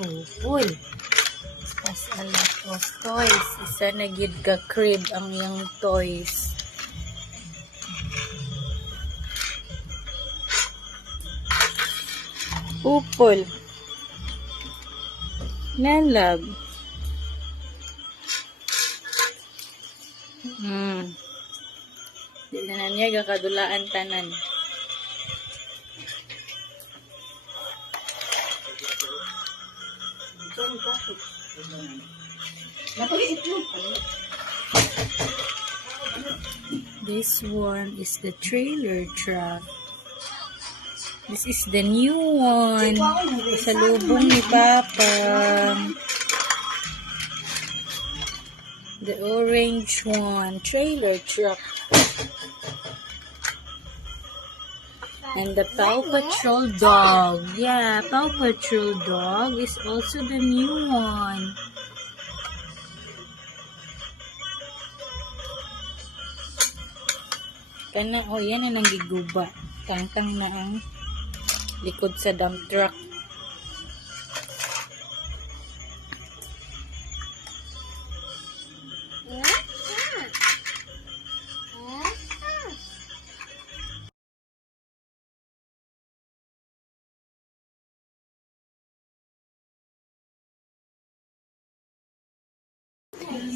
Uy. As a lot of toys. Isa na gid ka crib ang iyang toys. Upol. Nanlab. Di na niya gakadulaan tanan. This one is the trailer truck. This is the new one. Sa lubong ni Papa. The orange one. Trailer truck. And the Paw Patrol dog. Yeah, Paw Patrol dog is also the new one. Kana, oh yan ang giguba. Tangtang na ang likod sa dump truck.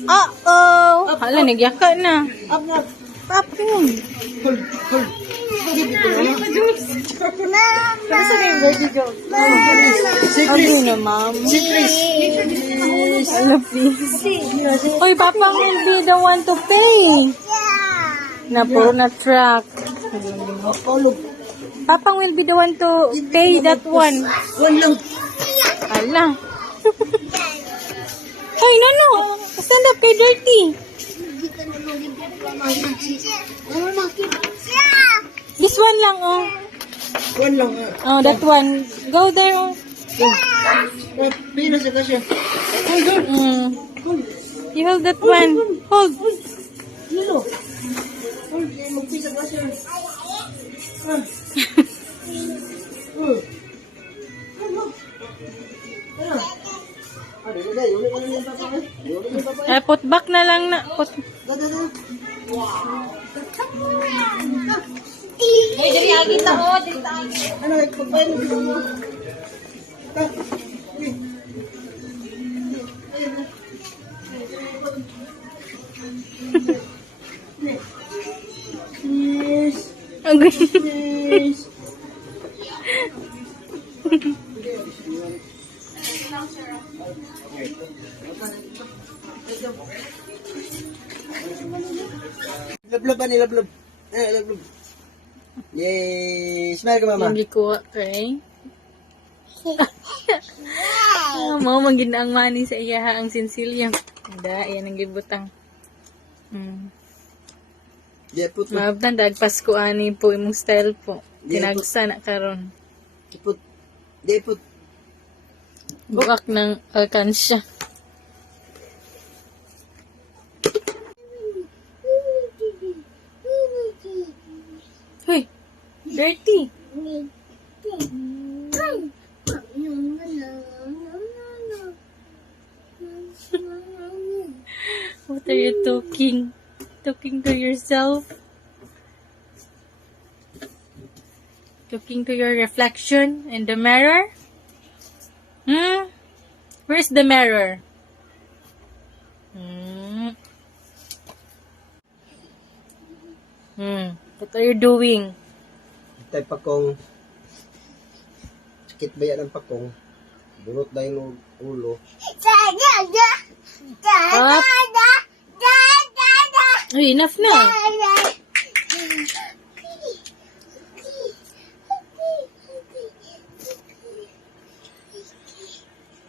Uh-oh! Hala, nagyaka na. Papin. Sabi na, Mami. Hala, please. Oy, Papa will be the one to pay. Na puro na truck. Papa will be the one to pay that one. Hala. Hoy, no. Stand up kay Dirty. This one lang, oh. One lang. Oh, that one. Go there, oh. Pino sa kasya. You hold that one. Hold. Lilo. Magpisa kasya. Put back na lang na. Put. Ay, dali agit ako. Ano, nagpagpain mo. Yes. Yes. Lablab ba ni lablab? Lablab. Yay! Smile ka, Mama. Yung gikuha, okay? Mau manggina ang mani sa iya ang sinsilya. Ada, yan ang gibutang. Yeah, put. Maabtan, dagpas ko ani po imong style po. Tinagsa na karon. Put. Di, put. Buak ng alkansya. Hey, Dirty. What are you talking? Talking to yourself? Talking to your reflection in the mirror? Where's the mirror? What are you doing? Tay pakong. Sakit ba yan ang pakong? Bunot na yung ulo. Up. Ay, enough na.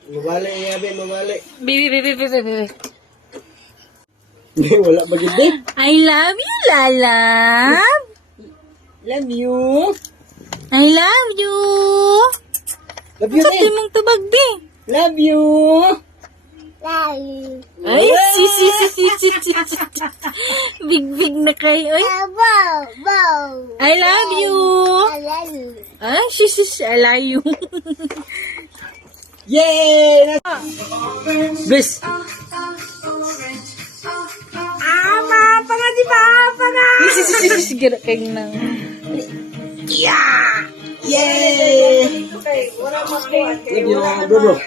Mabali, yabi, mabali. Baby. Wala ba gindi? I love you, Lalab. Love you. I love you. Love you, Sabi ne. mong tubag, be. Love you. Ay, si. Big na kayo. Ay, I love you. Ay, si, I love you. Yay! Bis! Sige na kayo nang... Yay! Love you, bro.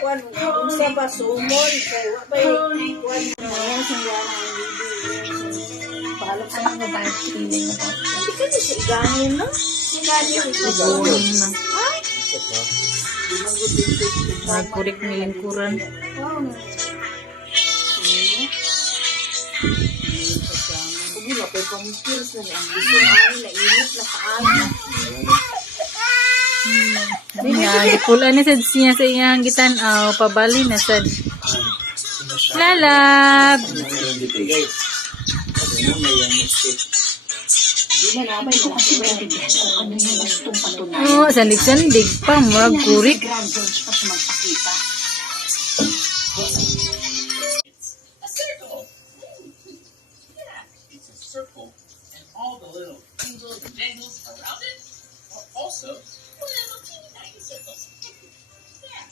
Palok sa mga bad feeling ako. Hindi ka na siya iganin, no? Boring na. Nagpurik nilingkuran. Pula ni sad siya sa iyang gitanaw, pabali na sad. Lalab! Oh, sandig-sandig pa, murag kurik. Circle, and all the little angels and dangles around it are also little teeny tiny circles. Yeah.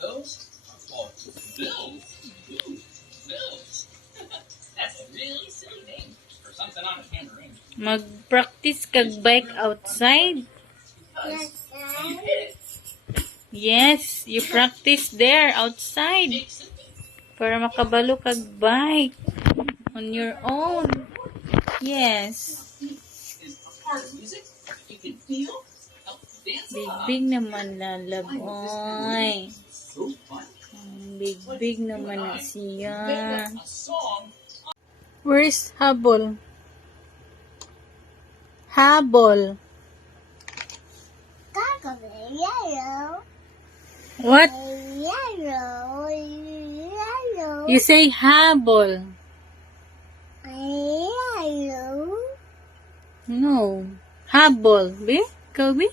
Those are called bills. Bills. That's a really silly name for something on a tambourine. Mag-practice kag bike outside. Because you hit it, Yes, you practice there outside makes it para makabalo kag bike on your own. Yes. is a part of music. You can feel, help dance along. Big naman na laboy. So fun. Big naman na siya. A song. Where's Habol? Habol. What? You say Habol. No. Habol. Be? Ikaw, be?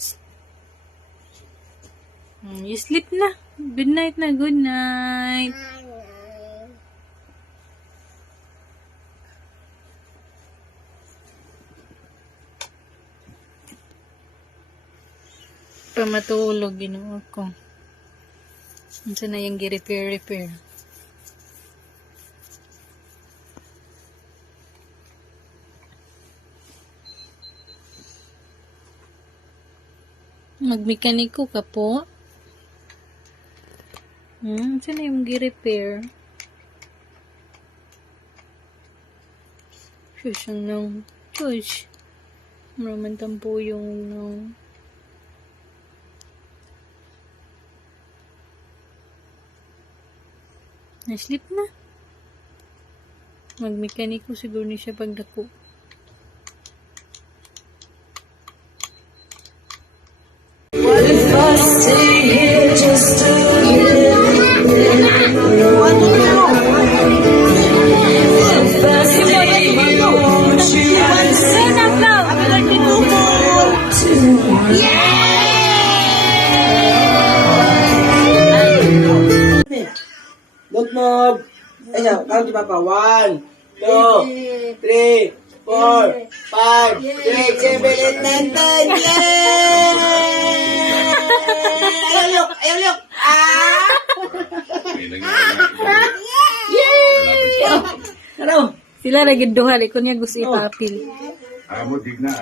Psst. You sleep na. Good night na. Good night. Pamatulog, ginawa ko. Saan na yung gi-repair. Magmekaniko ka po? Saan na yung gi-repair? Shush, ang shush. Maraming tampo yung na-sleep na. Magmekaniko siguro ni siya pagdako. Don't move. Ayan, count di Papa. 1, 2, 3, 4, 5, 6, 7, 8, 9, 10. Yay! Ayaw, look! Ah! Yay! Ano? Sila ra gid duha, iko niya gusto ipapil. Amo digna.